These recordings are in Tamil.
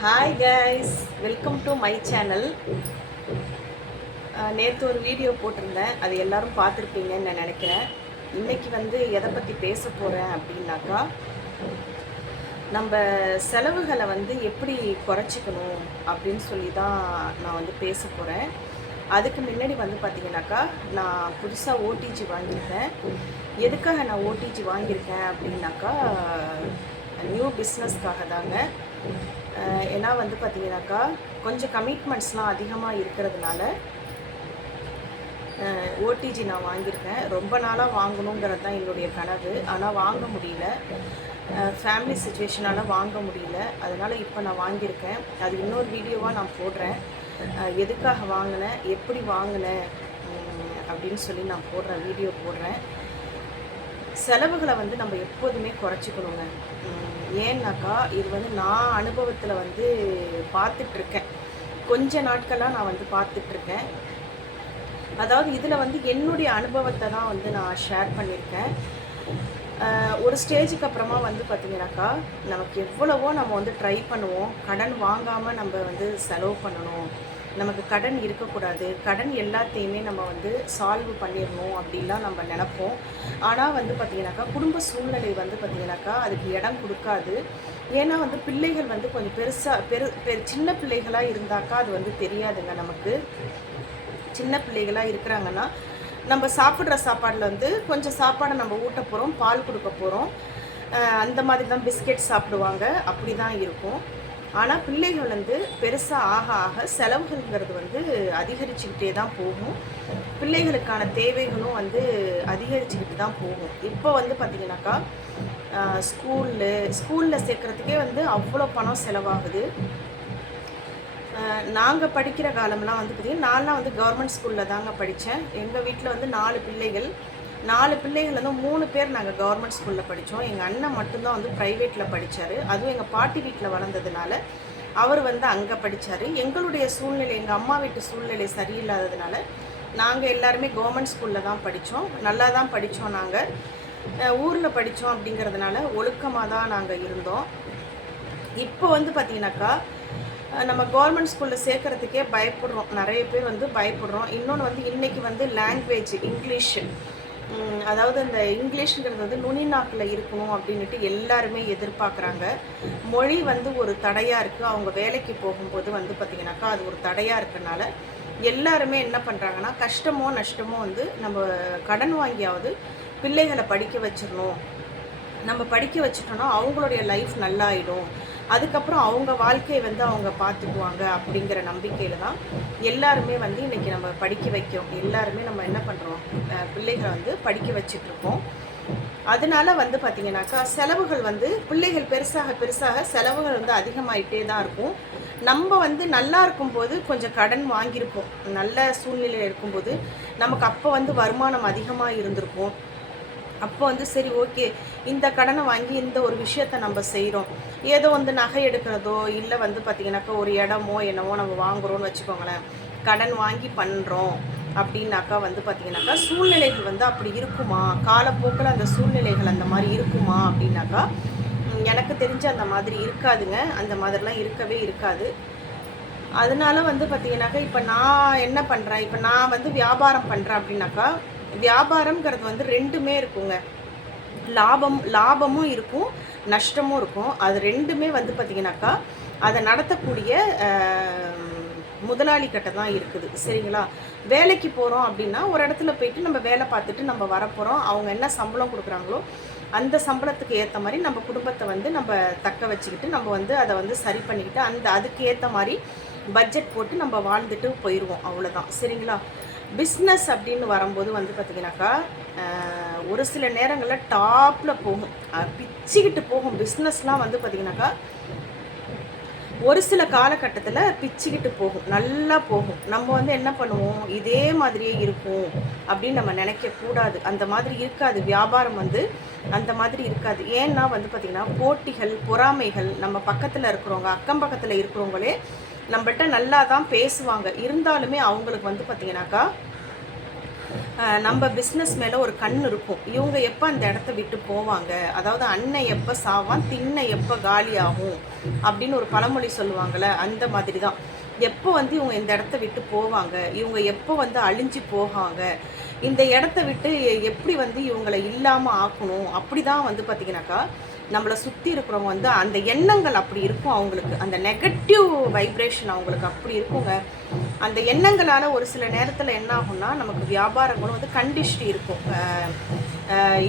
Hi guys welcome to my channel நேற்று ஒரு வீடியோ போட்டிருந்தேன். அது எல்லாரும் பார்த்துருப்பீங்கன்னு நான் நினைக்கிறேன். இன்றைக்கி வந்து எதை பற்றி பேச போகிறேன் அப்படின்னாக்கா நம்ம செலவுகளை வந்து எப்படி குறைச்சிக்கணும் அப்படின்னு சொல்லி தான் நான் வந்து பேச போகிறேன் அதுக்கு முன்னாடி வந்து பார்த்தீங்கன்னாக்கா நான் புதுசாக ஓடிஜி வாங்கியிருக்கேன். எதுக்காக நான் ஓடிஜி வாங்கியிருக்கேன் அப்படின்னாக்கா நியூ பிஸ்னஸ்க்காக தாங்க. ஏன்னா வந்து பார்த்தீங்கன்னாக்கா கொஞ்சம் கமிட்மெண்ட்ஸ்லாம் அதிகமாக இருக்கிறதுனால ஓடிஜி நான் வாங்கியிருக்கேன். ரொம்ப நாளாக வாங்கணுங்கிறது தான் என்னுடைய கனவு. ஆனால் வாங்க முடியல. ஃபேமிலி சுச்சுவேஷனால் வாங்க முடியல. அதனால் இப்போ நான் வாங்கியிருக்கேன். அது இன்னொரு வீடியோவாக நான் போடுறேன். எதுக்காக வாங்கினேன்? எப்படி வாங்கினேன்? அப்படின்னு சொல்லி நான் போடுறேன் வீடியோ போடுறேன். செலவுகளை வந்து நம்ம எப்போதுமே குறைச்சிக்கணுங்க. ஏன்னாக்கா இது வந்து நான் அனுபவத்தில் வந்து பார்த்துட்ருக்கேன். கொஞ்ச நாட்களாக நான் வந்து பார்த்துட்ருக்கேன். அதாவது இதில் வந்து என்னுடைய அனுபவத்தை தான் வந்து நான் ஷேர் பண்ணியிருக்கேன். ஒரு ஸ்டேஜுக்கு அப்புறமா வந்து பார்த்தீங்கன்னாக்கா நமக்கு எவ்வளவோ நம்ம வந்து ட்ரை பண்ணுவோம். கடன் வாங்காமல் நம்ம வந்து செலவு பண்ணணும். நமக்கு கடன் இருக்கக்கூடாது. கடன் எல்லாத்தையுமே நம்ம வந்து சால்வ் பண்ணிடணும் அப்படிலாம் நம்ம நினப்போம். ஆனால் வந்து பார்த்திங்கனாக்கா குடும்ப சூழ்நிலை வந்து பார்த்திங்கனாக்கா அதுக்கு இடம் கொடுக்காது. ஏன்னா வந்து பிள்ளைகள் வந்து கொஞ்சம் பெருசாக பெரு பெரு சின்ன பிள்ளைகளாக இருந்தாக்கா அது வந்து தெரியாதுங்க நமக்கு. சின்ன பிள்ளைகளாக இருக்கிறாங்கன்னா நம்ம சாப்பிட்ற சாப்பாடில் வந்து கொஞ்சம் சாப்பாடை நம்ம ஊட்ட போகிறோம் பால் கொடுக்க போகிறோம் அந்த மாதிரி தான் பிஸ்கெட் சாப்பிடுவாங்க. அப்படி தான் இருக்கும். ஆனால் பிள்ளைகள் வந்து பெருசாக ஆக ஆக செலவுகள்ங்கிறது வந்து அதிகரிச்சுக்கிட்டே தான் போகும். பிள்ளைகளுக்கான தேவைகளும் வந்து அதிகரிச்சுக்கிட்டு தான் போகும். இப்போ வந்து பார்த்திங்கனாக்கா ஸ்கூலு ஸ்கூலில் சேர்க்குறதுக்கே வந்து அவ்வளோ பணம் செலவாகுது. நாங்கள் படிக்கிற காலம்லாம் வந்து பார்த்திங்கன்னா நான்லாம் வந்து கவர்மெண்ட் ஸ்கூலில் தாங்க படித்தேன் எங்கள் வீட்டில் வந்து நாலு பிள்ளைகள். நாலு பிள்ளைகள் வந்து மூணு பேர் நாங்கள் கவர்மெண்ட் ஸ்கூலில் படித்தோம் எங்கள் அண்ணன் மட்டும்தான் வந்து ப்ரைவேட்டில் படித்தார் அதுவும் எங்கள் பாட்டி வீட்டில் வளர்ந்ததுனால அவர் வந்து அங்கே படித்தார் எங்களுடைய சூழ்நிலை எங்கள் அம்மா வீட்டு சூழ்நிலை சரியில்லாததுனால நாங்கள் எல்லாருமே கவர்மெண்ட் ஸ்கூலில் தான் படித்தோம் நல்லா தான் படித்தோம் நாங்கள் ஊரில் படித்தோம் அப்படிங்கிறதுனால ஒழுக்கமாக தான் நாங்கள் இருந்தோம். இப்போ வந்து பார்த்தீங்கன்னாக்கா நம்ம கவர்மெண்ட் ஸ்கூலில் சேர்க்கறதுக்கே பயப்படுறோம். நிறைய பேர் வந்து பயப்படுறோம். இன்னொன்று வந்து இன்றைக்கி வந்து லாங்குவேஜ் இங்கிலீஷ் அதாவது இந்த இங்கிலீஷுங்கிறது வந்து நுனி நாக்கில் இருக்கணும் அப்படின்ட்டு எல்லாருமே எதிர்பார்க்குறாங்க. மொழி வந்து ஒரு தடையாக இருக்குது அவங்க வேலைக்கு போகும்போது வந்து பார்த்திங்கனாக்கா அது ஒரு தடையாக இருக்கனால எல்லாருமே என்ன பண்ணுறாங்கன்னா கஷ்டமோ நஷ்டமோ வந்து நம்ம கடன் வாங்கியாவது பிள்ளைகளை படிக்க வச்சிடணும். நம்ம படிக்க வச்சுட்டோம்னா அவங்களுடைய லைஃப் நல்லாயிடும். அதுக்கப்புறம் அவங்க வாழ்க்கையை வந்து அவங்க பார்த்துக்குவாங்க அப்படிங்கிற நம்பிக்கையில் தான் எல்லாருமே வந்து இன்றைக்கி நம்ம படிக்க வைக்கிறோம். எல்லாருமே நம்ம என்ன பண்ணுறோம் பிள்ளைகளை வந்து படிக்க வச்சிட்ருக்கோம் அதனால வந்து பார்த்திங்கனாக்கா செலவுகள் வந்து பிள்ளைகள் பெருசாக பெருசாக செலவுகள் வந்து அதிகமாயிட்டே தான் இருக்கும். நம்ம வந்து நல்லா இருக்கும்போது கொஞ்சம் கடன் வாங்கியிருப்போம். நல்ல சூழ்நிலையில் இருக்கும்போது நமக்கு அப்போ வந்து வருமானம் அதிகமாக இருந்திருக்கும். அப்போ வந்து சரி ஓகே இந்த கடனை வாங்கி இந்த ஒரு விஷயத்த நம்ம செய்கிறோம் ஏதோ வந்து நகை எடுக்கிறதோ இல்லை வந்து பார்த்திங்கனாக்கா ஒரு இடமோ என்னவோ நம்ம வாங்குறோம்னு வச்சுக்கோங்களேன். கடன் வாங்கி பண்ணுறோம் அப்படின்னாக்கா வந்து பார்த்திங்கனாக்கா சூழ்நிலைகள் வந்து அப்படி இருக்குமா? காலப்போக்கில் அந்த சூழ்நிலைகள் அந்த மாதிரி இருக்குமா அப்படின்னாக்கா எனக்கு தெரிஞ்சு அந்த மாதிரி இருக்காதுங்க. அந்த மாதிரிலாம் இருக்கவே இருக்காது. அதனால வந்து பார்த்திங்கனாக்கா இப்போ நான் என்ன பண்ணுறேன் இப்போ நான் வந்து வியாபாரம் பண்ணுறேன் அப்படின்னாக்கா வியாபாரம்ங்கிறது வந்து ரெண்டுமே இருக்குங்க. லாபம் லாபமும் இருக்கும் நஷ்டமும் இருக்கும். அது ரெண்டுமே வந்து பார்த்திங்கனாக்கா அதை நடத்தக்கூடிய முதலாளி கட்ட தான் இருக்குது. சரிங்களா? வேலைக்கு போகிறோம் அப்படின்னா ஒரு இடத்துல போயிட்டு நம்ம வேலை பார்த்துட்டு நம்ம வரப்போகிறோம் அவங்க என்ன சம்பளம் கொடுக்குறாங்களோ அந்த சம்பளத்துக்கு ஏற்ற மாதிரி நம்ம குடும்பத்தை வந்து நம்ம தக்க வச்சுக்கிட்டு நம்ம வந்து அதை வந்து சரி பண்ணிக்கிட்டு அந்த அதுக்கு ஏற்ற மாதிரி பட்ஜெட் போட்டு நம்ம வாழ்ந்துட்டு போயிடுவோம் அவ்வளோதான் சரிங்களா? பிஸ்னஸ் அப்படின்னு வரும்போது வந்து பார்த்திங்கனாக்கா ஒரு சில நேரங்களில் டாப்பில் போகும். பிச்சுக்கிட்டு போகும். பிஸ்னஸ்லாம் வந்து பார்த்திங்கனாக்கா ஒரு சில காலகட்டத்தில் பிச்சுக்கிட்டு போகும். நல்லா போகும். நம்ம வந்து என்ன பண்ணுவோம்? இதே மாதிரியே இருக்கும் அப்படின்னு நம்ம நினைக்கக்கூடாது அந்த மாதிரி இருக்காது. வியாபாரம் வந்து அந்த மாதிரி இருக்காது. ஏன்னா வந்து பார்த்திங்கன்னா போட்டிகள் பொறாமைகள் நம்ம பக்கத்தில் இருக்கிறவங்க அக்கம் பக்கத்தில் இருக்கிறவங்களே நம்மள்ட்ட நல்லா தான் பேசுவாங்க. இருந்தாலுமே அவங்களுக்கு வந்து பார்த்திங்கனாக்கா நம்ம பிஸ்னஸ் மேலே ஒரு கண் இருக்கும். இவங்க எப்போ அந்த இடத்த விட்டு போவாங்க? அதாவது அன்னை எப்போ சாவான் திண்ணை எப்போ காலி ஆகும் அப்படின்னு ஒரு பழமொழி சொல்லுவாங்கள்ல அந்த மாதிரி தான் எப்போ வந்து இவங்க இந்த இடத்த விட்டு போவாங்க? இவங்க எப்போ வந்து அழிஞ்சு போகாங்க? இந்த இடத்த விட்டு எப்படி வந்து இவங்களை இல்லாமல் ஆக்கணும்? அப்படி தான் வந்து பார்த்திங்கனாக்கா நம்மளை சுற்றி இருக்கிறவங்க வந்து அந்த எண்ணங்கள் அப்படி இருக்கும் அவங்களுக்கு. அந்த நெகட்டிவ் வைப்ரேஷன் அவங்களுக்கு அப்படி இருக்குங்க. அந்த எண்ணங்களால் ஒரு சில நேரத்தில் என்ன ஆகும்னா நமக்கு வியாபாரங்களும் வந்து கண்டிஷ்டி இருக்கும்.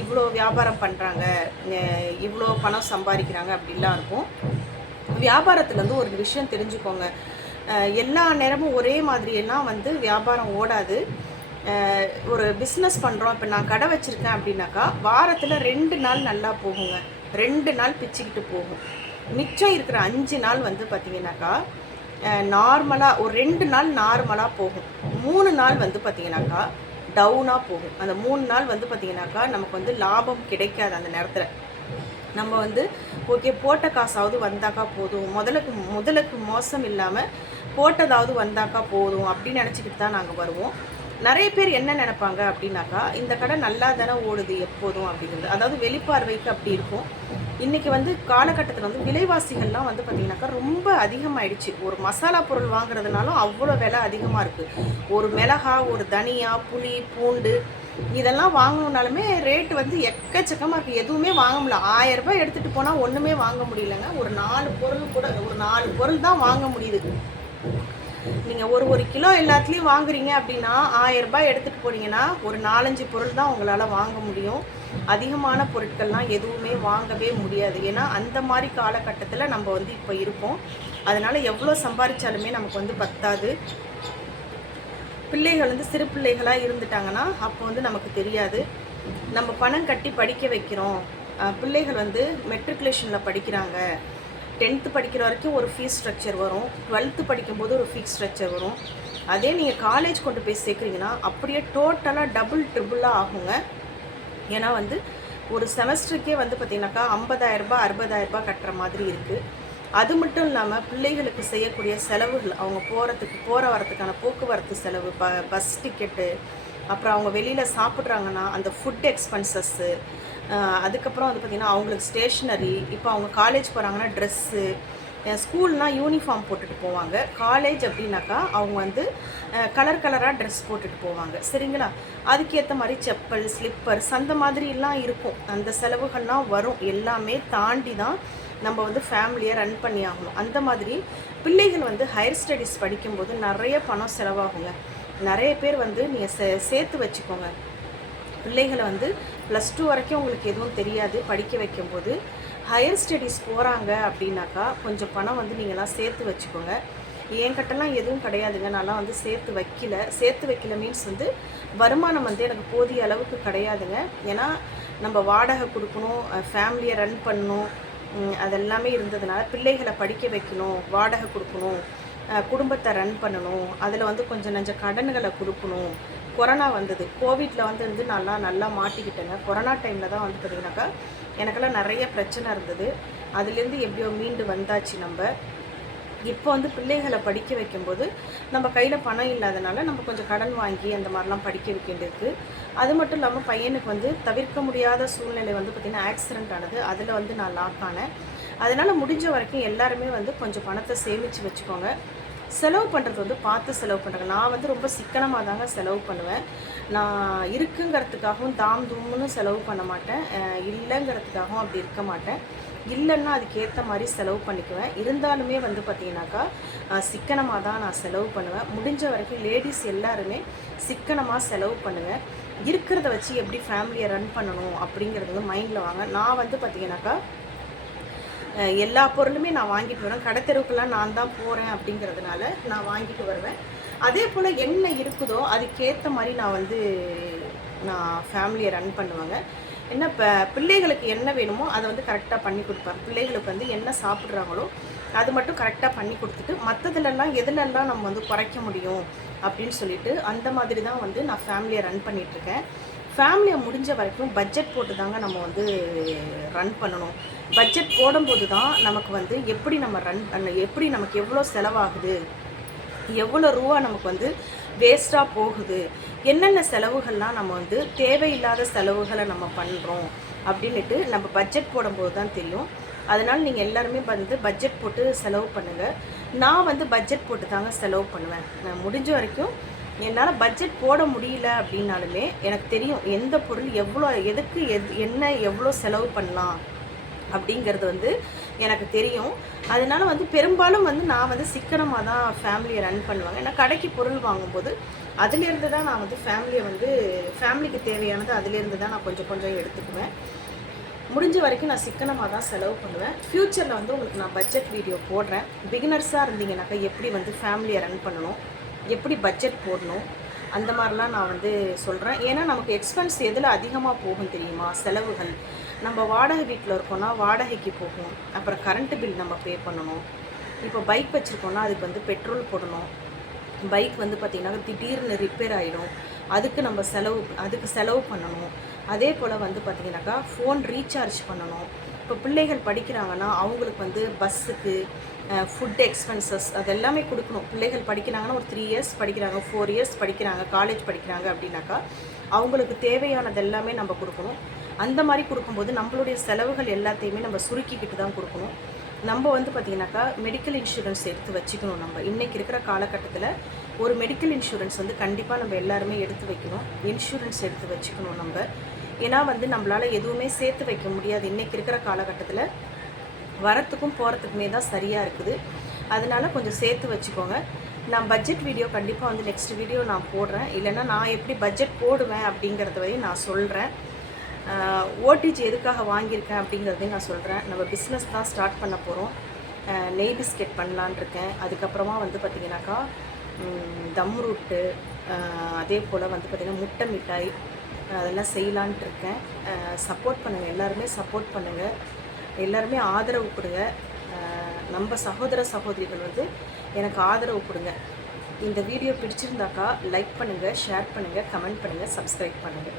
இவ்வளோ வியாபாரம் பண்ணுறாங்க இவ்வளோ பணம் சம்பாதிக்கிறாங்க அப்படிலாம் இருக்கும். வியாபாரத்தில் வந்து ஒரு விஷயம் தெரிஞ்சுக்கோங்க. எல்லா நேரமும் ஒரே மாதிரியெல்லாம் வந்து வியாபாரம் ஓடாது. ஒரு பிஸ்னஸ் பண்ணுறோம் இப்போ நான் கடை வச்சுருக்கேன் அப்படின்னாக்கா வாரத்தில் ரெண்டு நாள் நல்லா போகுங்க. ரெண்டு நாள் பிச்சுக்கிட்டு போகும். மிச்சம் இருக்கிற அஞ்சு நாள் வந்து பார்த்தீங்கன்னாக்கா நார்மலாக ஒரு ரெண்டு நாள் நார்மலாக போகும். மூணு நாள் வந்து பார்த்தீங்கன்னாக்கா டவுனாக போகும். அந்த மூணு நாள் வந்து பார்த்தீங்கன்னாக்கா நமக்கு வந்து லாபம் கிடைக்காது அந்த நேரத்தில். நம்ம வந்து ஓகே போட்ட காசாவது வந்தாக்கா போதும். முதலுக்கு முதலுக்கு மோசம் இல்லாமல் போட்டதாவது வந்தாக்கா போதும் அப்படின்னு நினச்சிக்கிட்டு தான் நாங்கள் வருவோம். நிறைய பேர் என்ன நினைப்பாங்க அப்படின்னாக்கா இந்த கடை நல்லா தானே ஓடுது எப்போதும் அப்படிங்கிறது. அதாவது வெளிப்பார்வைக்கு அப்படி இருக்கும். இன்றைக்கி வந்து காலகட்டத்தில் வந்து விலைவாசிகள்லாம் வந்து பார்த்திங்கனாக்கா ரொம்ப அதிகமாயிடுச்சு. ஒரு மசாலா பொருள் வாங்குறதுனாலும் அவ்வளோ விலை அதிகமாக இருக்குது ஒரு மிளகா ஒரு தனியா புளி பூண்டு இதெல்லாம் வாங்கணுன்னாலுமே ரேட்டு வந்து எக்கச்சக்கமாக இருக்குது எதுவுமே வாங்க முடியல. ஆயிரம் ரூபாய் எடுத்துகிட்டு போனால் ஒன்றுமே வாங்க முடியலங்க. ஒரு நாலு பொருள் கூட ஒரு நாலு பொருள் தான் வாங்க முடியுது. நீங்கள் ஒரு ஒரு கிலோ எல்லாத்துலேயும் வாங்குறீங்க அப்படின்னா ஆயிரம் ரூபாய் எடுத்துகிட்டு போனீங்கன்னா ஒரு நாலஞ்சு பொருள் தான் உங்களால் வாங்க முடியும். அதிகமான பொருட்கள்லாம் எதுவுமே வாங்கவே முடியாது. ஏன்னா அந்த மாதிரி காலகட்டத்தில் நம்ம வந்து இப்போ இருப்போம். அதனால் எவ்வளோ சம்பாதிச்சாலுமே நமக்கு வந்து பத்தாது. பிள்ளைகள் வந்து சிறு பிள்ளைகளாக இருந்துட்டாங்கன்னா அப்போ வந்து நமக்கு தெரியாது. நம்ம பணம் கட்டி படிக்க வைக்கிறோம். பிள்ளைகள் வந்து மெட்ரிகுலேஷனில் படிக்கிறாங்க. டென்த்து படிக்கிற வரைக்கும் ஒரு ஃபீஸ் ஸ்ட்ரக்சர் வரும். டுவெல்த்து படிக்கும்போது ஒரு ஃபீஸ் ஸ்ட்ரக்சர் வரும். அதே நீங்கள் காலேஜ் கொண்டு போய் சேர்க்குறீங்கன்னா அப்படியே டோட்டலாக டபுள் ட்ரிபிளாக ஆகுங்க. ஏன்னா வந்து ஒரு செமஸ்டருக்கே வந்து பார்த்திங்கனாக்கா ஐம்பதாயிரரூபா அறுபதாயிரரூபா கட்டுற மாதிரி இருக்குது அது மட்டும் இல்லாமல் பிள்ளைகளுக்கு செய்யக்கூடிய செலவுகள் அவங்க போகிறதுக்கு போகிற வரத்துக்கான போக்குவரத்து செலவு ப பஸ் டிக்கெட்டு அப்புறம் அவங்க வெளியில் சாப்பிட்றாங்கன்னா அந்த ஃபுட் எக்ஸ்பென்சஸ்ஸு அதுக்கப்புறம் வந்து பார்த்திங்கன்னா அவங்களுக்கு ஸ்டேஷ்னரி இப்போ அவங்க காலேஜ் போகிறாங்கன்னா ட்ரெஸ்ஸு ஸ்கூல்னால் யூனிஃபார்ம் போட்டுட்டு போவாங்க. காலேஜ் அப்படின்னாக்கா அவங்க வந்து கலர் கலராக ட்ரெஸ் போட்டுட்டு போவாங்க. சரிங்களா? அதுக்கேற்ற மாதிரி செப்பல் ஸ்லிப்பர்ஸ் அந்த மாதிரிலாம் இருக்கும். அந்த செலவுகள்லாம் வரும். எல்லாமே தாண்டி தான் நம்ம வந்து ஃபேமிலியை ரன் பண்ணி ஆகணும். அந்த மாதிரி பிள்ளைகள் வந்து ஹையர் ஸ்டடீஸ் படிக்கும்போது நிறைய பணம் செலவாகுங்க. நிறைய பேர் வந்து நீங்கள் சே சேர்த்து வச்சுக்கோங்க. பிள்ளைகளை வந்து ப்ளஸ் டூ வரைக்கும் உங்களுக்கு எதுவும் தெரியாது. படிக்க வைக்கும்போது ஹையர் ஸ்டடீஸ் போகிறாங்க அப்படின்னாக்கா கொஞ்சம் பணம் வந்து நீங்களாம் சேர்த்து வச்சுக்கோங்க. என்கிட்டலாம் எதுவும் கிடையாதுங்க. நான்லாம் வந்து சேர்த்து வைக்கல. சேர்த்து வைக்கல மீன்ஸ் வந்து வருமானம் வந்து எனக்கு போதிய அளவுக்கு கிடையாதுங்க. ஏன்னா நம்ம வாடகை கொடுக்கணும் ஃபேமிலியை ரன் பண்ணணும் அதெல்லாமே இருந்ததுனால பிள்ளைகளை படிக்க வைக்கணும் வாடகை கொடுக்கணும் குடும்பத்தை ரன் பண்ணணும் அதில் வந்து கொஞ்சம் நஞ்ச கடன்களை கொடுக்கணும் கொரோனா வந்தது. கோவிட்டில் வந்து வந்து நல்லா நல்லா மாட்டிக்கிட்டேங்க. கொரோனா டைமில் தான் வந்து பார்த்திங்கனாக்கா எனக்கெல்லாம் நிறைய பிரச்சனை இருந்தது. அதுலேருந்து எப்படியோ மீண்டு வந்தாச்சு நம்ம. இப்போ வந்து பிள்ளைகளை படிக்க வைக்கும்போது நம்ம கையில் பணம் இல்லாதனால நம்ம கொஞ்சம் கடன் வாங்கி அந்த மாதிரிலாம் படிக்க வைக்க அது மட்டும் இல்லாமல் பையனுக்கு வந்து தவிர்க்க முடியாத சூழ்நிலை வந்து பார்த்திங்கன்னா ஆக்சிடென்ட் ஆனது. அதில் வந்து நான் லாக் ஆனேன். அதனால் முடிஞ்ச வரைக்கும் எல்லாருமே வந்து கொஞ்சம் பணத்தை சேமித்து வச்சுக்கோங்க. செலவு பண்ணுறது வந்து பார்த்து செலவு பண்ணுறேன் நான் வந்து ரொம்ப சிக்கனமாக தாங்க செலவு பண்ணுவேன். நான் இருக்குங்கிறதுக்காகவும் தாம் தும்னு செலவு பண்ண மாட்டேன். இல்லைங்கிறதுக்காகவும் அப்படி இருக்க மாட்டேன். இல்லைன்னா அதுக்கேற்ற மாதிரி செலவு பண்ணிக்குவேன். இருந்தாலுமே வந்து பார்த்தீங்கன்னாக்கா சிக்கனமாக தான் நான் செலவு பண்ணுவேன். முடிஞ்ச வரைக்கும் லேடிஸ் எல்லாருமே சிக்கனமாக செலவு பண்ணுவேன் இருக்கிறத வச்சு எப்படி ஃபேமிலியை ரன் பண்ணணும் அப்படிங்கிறது வந்து மைண்டில் வாங்க. நான் வந்து பார்த்தீங்கன்னாக்கா எல்லா பொருளுமே நான் வாங்கிட்டு வரேன். கடைத்தெருவுக்கெல்லாம் நான் தான் போகிறேன் அப்படிங்கிறதுனால நான் வாங்கிட்டு வருவேன். அதே போல் என்ன இருக்குதோ அதுக்கேற்ற மாதிரி நான் வந்து நான் ஃபேமிலியை ரன் பண்ணுவேங்க. என்ன இப்போ பிள்ளைகளுக்கு என்ன வேணுமோ அதை வந்து கரெக்டாக பண்ணி கொடுப்பேன். பிள்ளைகளுக்கு வந்து என்ன சாப்பிட்றாங்களோ அது மட்டும் கரெக்டாக பண்ணி கொடுத்துட்டு மற்றதுலலாம் எதுலெல்லாம் நம்ம வந்து குறைக்க முடியும் அப்படின்னு சொல்லிட்டு அந்த மாதிரி தான் வந்து நான் ஃபேமிலியை ரன் பண்ணிகிட்ருக்கேன் ஃபேமிலியை முடிஞ்ச வரைக்கும் பட்ஜெட் போட்டு தாங்க நம்ம வந்து ரன் பண்ணணும். பட்ஜெட் போடும்போது தான் நமக்கு வந்து எப்படி நம்ம ரன் பண்ண எப்படி நமக்கு எவ்வளோ செலவாகுது எவ்வளோ ரூபா நமக்கு வந்து வேஸ்ட்டாக போகுது என்னென்ன செலவுகள்லாம் நம்ம வந்து தேவையில்லாத செலவுகளை நம்ம பண்ணுறோம் அப்படின்னுட்டு நம்ம பட்ஜெட் போடும்போது தான் தெரியும். அதனால் நீங்கள் எல்லாருமே வந்து பட்ஜெட் போட்டு செலவு பண்ணுங்கள் நான் வந்து பட்ஜெட் போட்டு தாங்க செலவு பண்ணுவேன். நான் முடிஞ்ச வரைக்கும் என்னால் பட்ஜெட் போட முடியல அப்படின்னாலுமே எனக்கு தெரியும் எந்த பொருள் எவ்வளோ எதுக்கு எது என்ன எவ்வளோ செலவு பண்ணலாம் அப்படிங்கிறது வந்து எனக்கு தெரியும். அதனால வந்து பெரும்பாலும் வந்து நான் வந்து சிக்கனமாக தான் ஃபேமிலியை ரன் பண்ணுவாங்க ஏன்னா கடைக்கு பொருள் வாங்கும்போது அதுலேருந்து தான் நான் வந்து ஃபேமிலியை வந்து ஃபேமிலிக்கு தேவையானது அதுலேருந்து தான் நான் கொஞ்சம் கொஞ்சம் எடுத்துக்குவேன். முடிஞ்ச வரைக்கும் நான் சிக்கனமாக தான் செலவு பண்ணுவேன். ஃப்யூச்சரில் வந்து உங்களுக்கு நான் பட்ஜெட் வீடியோ போடுறேன். பிகினர்ஸாக இருந்தீங்கன்னாக்கா எப்படி வந்து ஃபேமிலியை ரன் பண்ணணும்? எப்படி பட்ஜெட் போடணும்? அந்த மாதிரிலாம் நான் வந்து சொல்கிறேன் ஏன்னா நமக்கு எக்ஸ்பென்ஸ் எதில் அதிகமாக போகும் தெரியுமா? செலவுகள். நம்ம வாடகை வீட்டில் இருக்கோம்னா வாடகைக்கு போகும். அப்புறம் கரண்ட்டு பில் நம்ம பே பண்ணணும். இப்போ பைக் வச்சுருக்கோன்னா அதுக்கு வந்து பெட்ரோல் போடணும். பைக் வந்து பார்த்திங்கன்னா திடீர்னு ரிப்பேர் ஆகிடும் அதுக்கு நம்ம செலவு அதுக்கு செலவு பண்ணணும். அதே போல் வந்து பார்த்திங்கனாக்கா ஃபோன் ரீசார்ஜ் பண்ணணும். இப்போ பிள்ளைகள் படிக்கிறாங்கன்னா அவங்களுக்கு வந்து பஸ்ஸுக்கு ஃபுட் எக்ஸ்பென்சஸ் அது எல்லாமே கொடுக்கணும். பிள்ளைகள் படிக்கிறாங்கன்னா ஒரு த்ரீ இயர்ஸ் படிக்கிறாங்க ஃபோர் இயர்ஸ் படிக்கிறாங்க காலேஜ் படிக்கிறாங்க அப்படின்னாக்கா அவங்களுக்கு தேவையானது எல்லாமே நம்ம கொடுக்கணும். அந்த மாதிரி கொடுக்கும்போது நம்மளுடைய செலவுகள் எல்லாத்தையுமே நம்ம சுருக்கிக்கிட்டு தான் கொடுக்கணும். நம்ம வந்து பார்த்திங்கனாக்கா மெடிக்கல் இன்சூரன்ஸ் எடுத்து வச்சுக்கணும் நம்ம. இன்றைக்கி இருக்கிற காலகட்டத்தில் ஒரு மெடிக்கல் இன்சூரன்ஸ் வந்து கண்டிப்பாக நம்ம எல்லாருமே எடுத்து வைக்கணும். இன்சூரன்ஸ் எடுத்து வச்சுக்கணும் நம்ம. ஏன்னா வந்து நம்மளால் எதுவுமே சேர்த்து வைக்க முடியாது. இன்றைக்கி இருக்கிற காலகட்டத்தில் வரத்துக்கும் போகிறதுக்குமே தான் சரியாக இருக்குது. அதனால் கொஞ்சம் சேர்த்து வச்சுக்கோங்க. நான் பட்ஜெட் வீடியோ கண்டிப்பாக வந்து நெக்ஸ்ட் வீடியோ நான் போடுறேன். இல்லைன்னா நான் எப்படி பட்ஜெட் போடுவேன் அப்படிங்கிறத வரையும் நான் சொல்கிறேன் ஓடிஜி எதுக்காக வாங்கியிருக்கேன் அப்படிங்கிறதையும் நான் சொல்கிறேன் நம்ம பிஸ்னஸ் தான் ஸ்டார்ட் பண்ண போகிறோம் நெய் பிஸ்கெட் பண்ணலான் இருக்கேன். அதுக்கப்புறமா வந்து பார்த்திங்கனாக்கா தம் ரூட்டு அதே போல் வந்து பார்த்திங்கன்னா முட்டை மிட்டாய் அதெல்லாம் செய்யலான்ட்டு இருக்கேன். சப்போர்ட் பண்ணுங்கள் எல்லாருமே சப்போர்ட் பண்ணுங்கள் எல்லாருமே ஆதரவு கொடுங்க. நம்ம சகோதர சகோதரிகள் வந்து எனக்கு ஆதரவு கொடுங்க. இந்த வீடியோ பிடிச்சிருந்தாக்கா லைக் பண்ணுங்கள் ஷேர் பண்ணுங்கள் கமெண்ட் பண்ணுங்கள் சப்ஸ்கிரைப் பண்ணுங்கள்